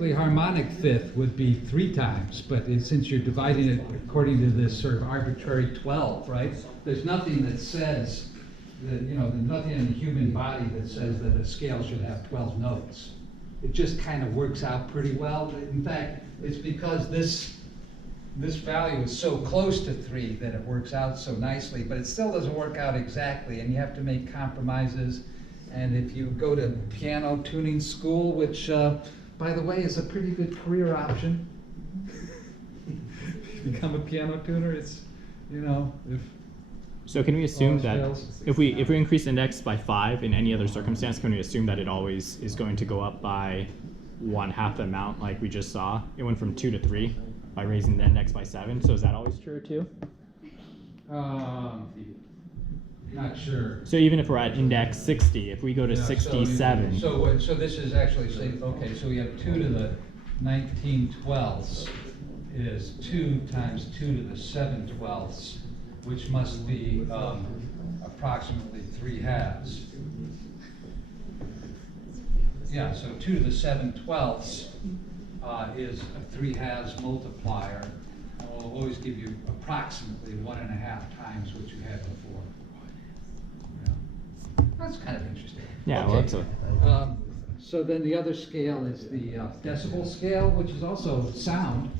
perfectly harmonic fifth would be 3 times, but since you're dividing it according to this sort of arbitrary 12, right? There's nothing that says that, you know, there's nothing in the human body that says that a scale should have 12 notes. It just kind of works out pretty well. In fact, it's because this value is so close to 3 that it works out so nicely, but it still doesn't work out exactly, and you have to make compromises. And if you go to piano tuning school, which, by the way, is a pretty good career option, become a piano tuner, it's, you know, if... So can we assume that fails. if we increase index by 5 in any other circumstance, can we assume that it always is going to go up by 1/2 the amount like we just saw? It went from 2 to 3 by raising the index by 7. So is that always true too? Not sure. So even if we're at index 60, if we go to Yeah, 67. So this is actually, say, okay, so we have 2 to the 19/12 is 2 times 2 to the 7/12, which must be approximately 3/2. Yeah, so 2 to the 7/12 is a 3/2 multiplier. And will always give you approximately 1.5 times what you had before. Yeah. That's kind of interesting. Yeah, Okay. well, So then the other scale is the decibel scale, which is also sound.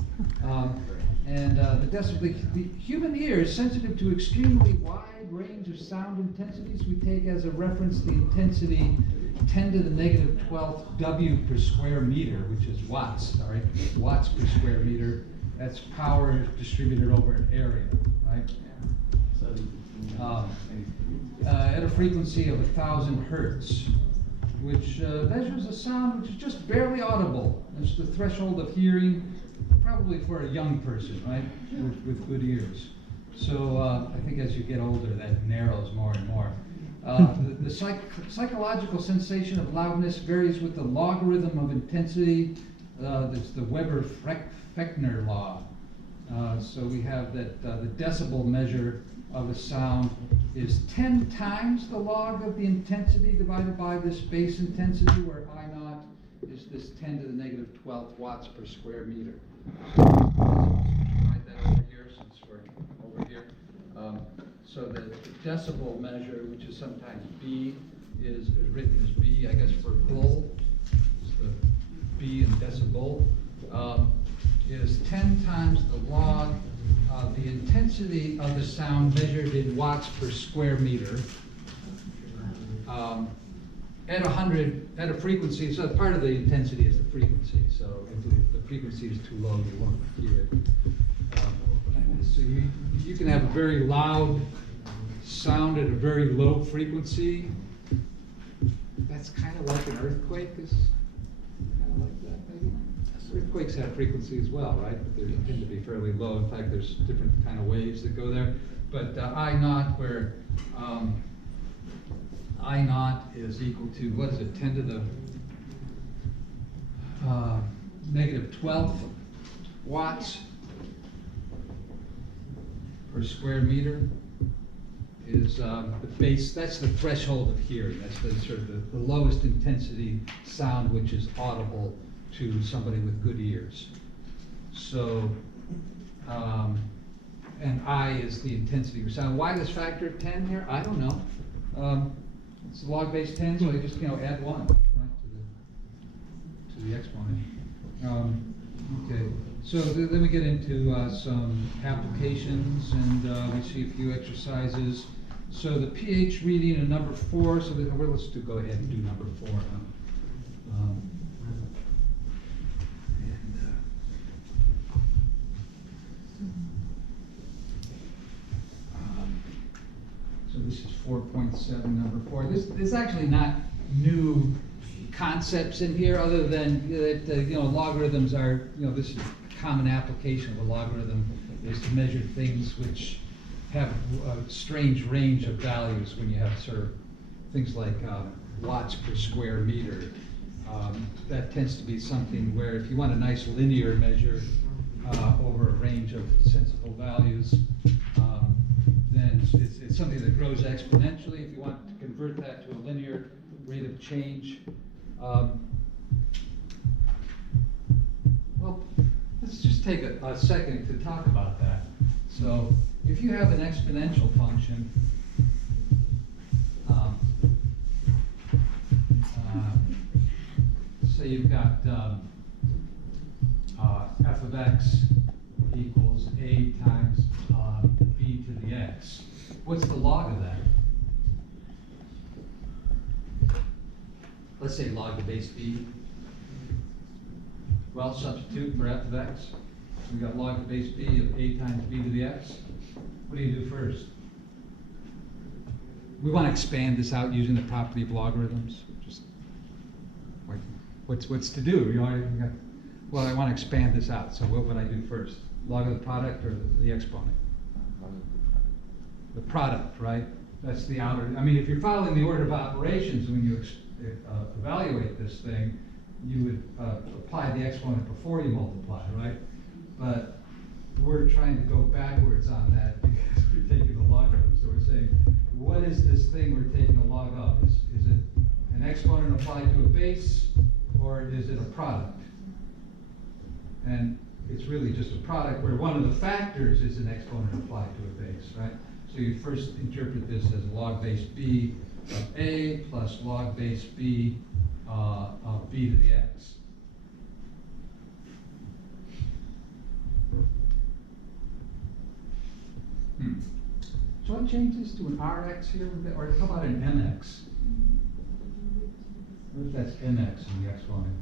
And the human ear is sensitive to extremely wide range of sound intensities. We take as a reference the intensity 10 to the negative 12th W per square meter, which is watts, all right? Watts per square meter. That's power distributed over an area, right? At a frequency of 1,000 hertz, which measures a sound which is just barely audible. It's the threshold of hearing, probably for a young person, right, with good ears. So I think as you get older, that narrows more and more. The psychological sensation of loudness varies with the logarithm of intensity. That's the Weber-Fechner law. So we have that the decibel measure of a sound is 10 times the log of the intensity divided by this base intensity, where I0 is this 10 to the negative 12th watts per square meter. Write that over here since we're over here. So the decibel measure, which is sometimes B, is written as B, I guess, for bull. It's the B in decibel. Is 10 times the log of the intensity of the sound measured in watts per square meter. At 100, at a frequency, so part of the intensity is the frequency. So if the frequency is too low, you won't hear it. So you can have a very loud sound at a very low frequency. That's kind of like an earthquake. Is kind of like that, maybe. Earthquakes have frequency as well, right? But they tend to be fairly low. In fact, there's different kind of waves that go there. But I0, where I0 is equal to, what is it, 10 to the negative 12th watts per square meter, is the base, that's the threshold of hearing. That's the sort of the lowest intensity sound which is audible to somebody with good ears. So, and I is the intensity of sound. Why this factor of 10 here? I don't know. It's log base 10, so I just, add 1, right, to the exponent. Okay, so then we get into some applications, and we see a few exercises. So the pH reading in number 4, so let's go ahead and do number 4. So this is 4.7, number 4. This is actually not new concepts in here, other than that logarithms are, this is a common application of a logarithm, is to measure things which have a strange range of values. When you have sort of things like watts per square meter, that tends to be something where if you want a nice linear measure over a range of sensible values, then it's something that grows exponentially. If you want to convert that to a linear rate of change, take a second to talk about that. So if you have an exponential function, say you've got f of x equals a times b to the x. What's the log of that? Let's say log the base b. Well, substitute for f of x. We got log the base b of a times b to the x. What do you do first? We want to expand this out using the property of logarithms. Just like, what's to do? You know, well, I want to expand this out. So what would I do first? Log of the product or the exponent? The product, right? That's the outer. I mean, if you're following the order of operations when you evaluate this thing, you would apply the exponent before you multiply, right? But we're trying to go backwards on that because we're taking the logarithm. So we're saying, what is this thing we're taking a log of? Is it an exponent applied to a base, or is it a product? And it's really just a product where one of the factors is an exponent applied to a base, right? So you first interpret this as log base b of a plus log base b of b to the x. So what changes to an Rx here, or how about an Mx? What if that's Mx in the exponent?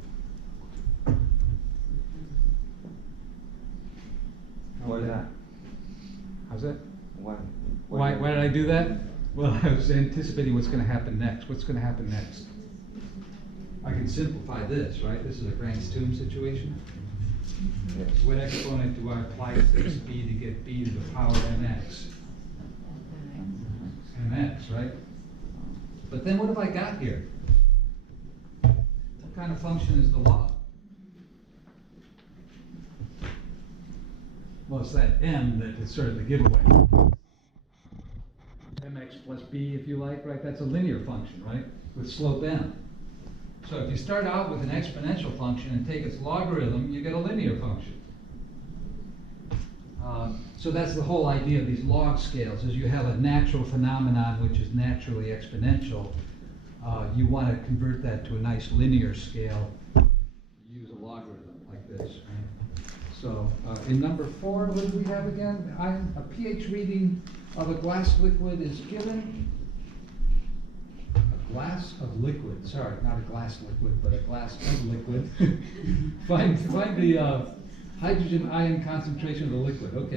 What is that? How's that? Why Why did I do that? Well, I was anticipating what's going to happen next. What's going to happen next? I can simplify this, right? This is a Grant's tomb situation. Yes. What exponent do I apply to this b to get b to the power mx? Mx, right? But then what have I got here? What kind of function is the log? Well, it's that m that is sort of the giveaway. Mx plus b, if you like, right? That's a linear function, right? With slope m. So if you start out with an exponential function and take its logarithm, you get a linear function. So that's the whole idea of these log scales, is you have a natural phenomenon which is naturally exponential. You want to convert that to a nice linear scale. Use a logarithm like this, right? So in number 4, what do we have again? A pH reading of a glass liquid is given. A glass of liquid, sorry, not a glass liquid, but a glass of liquid. find the hydrogen ion concentration of the liquid. Okay,